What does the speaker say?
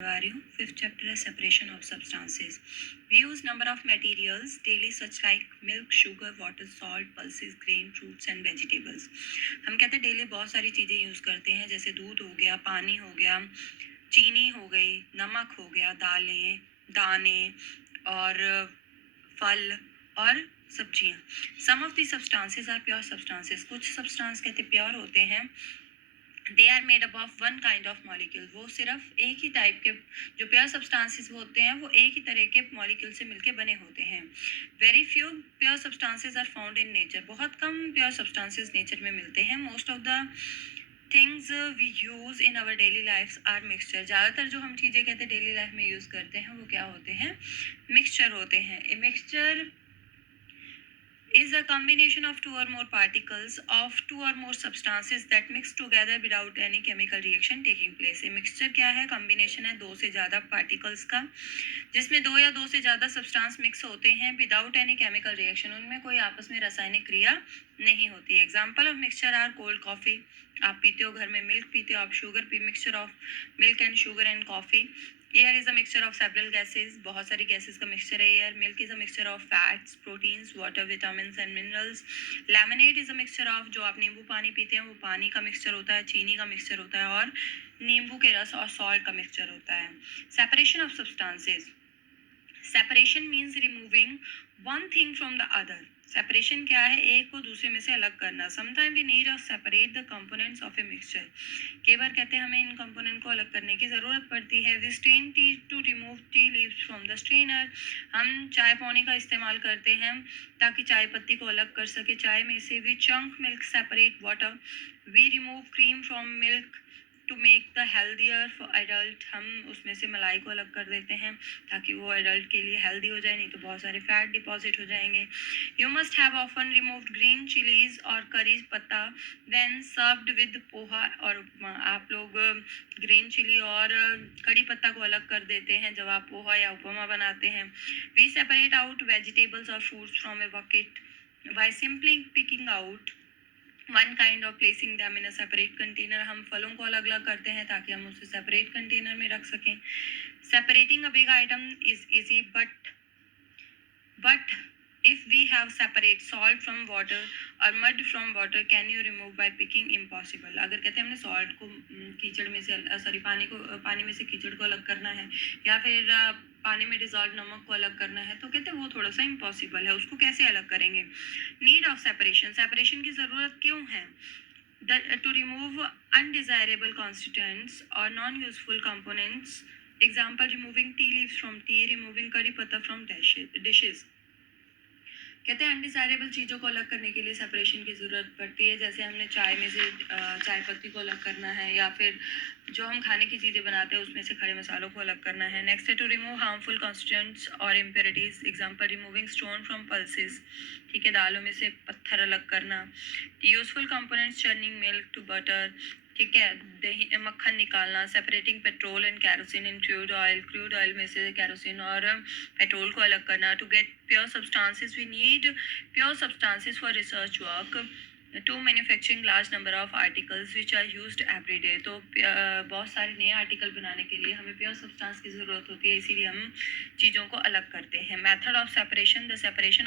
आ रही हूँ। Fifth chapter है separation of substances. We use number of materials daily such like milk, sugar, water, salt, pulses, grain, fruits and vegetables. हम कहते हैं daily बहुत सारी चीज़ें यूज़ करते हैं, जैसे दूध हो गया, पानी हो गया, चीनी हो गई, नमक हो गया, दालें, दाने और फल और सब्जियाँ। Some of the substances are pure substances. कुछ सब्सटेंस कहते प्योर होते हैं, they are made up of one kind of molecule. वो सिर्फ एक ही टाइप के जो प्योर सब्सटेंसेस होते हैं वो एक ही तरह के मॉलिक्यूल से मिलके बने होते हैं। Very few pure substances are found in nature. बहुत कम प्योर सब्सटेंसेस नेचर में मिलते हैं। Most of the things we use in our daily life are mixture. ज़्यादातर जो हम चीज़ें कहते हैं डेली लाइफ में यूज़ करते हैं वो क्या होते हैं? मिक्सचर होते हैं। A mixture is a combination of two or more particles of two or more substances that mix together without any chemical reaction taking place. ये mixture क्या है? combination है दो से ज़्यादा particles का, जिसमें दो या दो से ज़्यादा substance mix होते हैं without any chemical reaction। उनमें कोई आपस में रासायनिक क्रिया नहीं होती। Example of mixture are cold coffee। आप पीते हो, घर में मिल्क पीते हो, आप sugar P, mixture of milk and sugar and coffee। Air is a mixture of several gases. बहुत सारी गैसेस का मिक्सचर है air. Milk is a mixture of fats, proteins, water, vitamins and minerals. Lemonade is a mixture of, जो आप नींबू पानी पीते हैं वो पानी का मिक्सचर होता है, चीनी का मिक्सचर होता है और नींबू के रस और सॉल्ट का मिक्सचर होता है। Separation of substances. Separation means removing one thing from the other. Separation क्या है? एक को दूसरे में से अलग करना। Sometime we need to separate the components of a mixture. कई बार कहते हैं हमें इन कंपोनेंट को अलग करने की ज़रूरत पड़ती है। We strain tea to remove tea leaves from the strainer. हम चाय पानी का इस्तेमाल करते हैं ताकि चाय पत्ती को अलग कर सके चाय में से। We chunk milk separate water. We remove cream from milk to make the healthier for adult. हम उसमें से मलाई को अलग कर देते हैं ताकि वो एडल्ट के लिए हेल्दी हो जाए, नहीं तो बहुत सारे फैट डिपॉजिट हो जाएंगे। You must have often removed green chillies और करी पत्ता व्हेन सर्व्ड विद पोहा और उपमा। आप लोग ग्रीन चिली और कड़ी पत्ता को अलग कर देते हैं जब आप पोहा या उपमा बनाते हैं। वी सेपरेट आउट वेजिटेबल्स और fruits from a bucket by simply picking out one kind of placing them in a separate container. हम फलों को अलग अलग करते हैं ताकि हम उसे सेपरेट कंटेनर में रख सकें। Separating a big item is easy but if we have separate salt from water or mud from water, can you remove by picking? Impossible। अगर कहते हैं हमने सॉल्ट को कीचड़ में से पानी में से कीचड़ को अलग करना है या फिर पानी में डिजॉल्व नमक को अलग करना है तो कहते हैं वो थोड़ा सा इम्पॉसिबल है, उसको कैसे अलग करेंगे? Need of separation. सेपरेशन की ज़रूरत क्यों है? To remove undesirable constituents or non-useful components. Example, removing tea leaves from tea, removing curry patta from dishes। कहते हैं अनडिजायरेबल चीज़ों को अलग करने के लिए सेपरेशन की ज़रूरत पड़ती है। जैसे हमने चाय में से चाय पत्ती को अलग करना है या फिर जो हम खाने की चीज़ें बनाते हैं उसमें से खड़े मसालों को अलग करना है। नेक्स्ट है टू रिमूव हार्मफुल कॉन्स्टिट्यूएंट्स और impurities. Example, removing stone from pulses. ठीक है, दालों में से पत्थर अलग करना। Useful components, churning milk to butter. ठीक है, दही मक्खन निकालना। Separating petrol and kerosene in crude oil में से कैरोसिन और पेट्रोल को अलग करना। To get pure substances we need pure substances for research work. To manufacturing large number of articles which are used every day. तो बहुत सारे नए आर्टिकल बनाने के लिए हमें प्योर सब्सटेंस की ज़रूरत होती है, इसीलिए हम चीज़ों को अलग करते हैं। Method of separation. The separation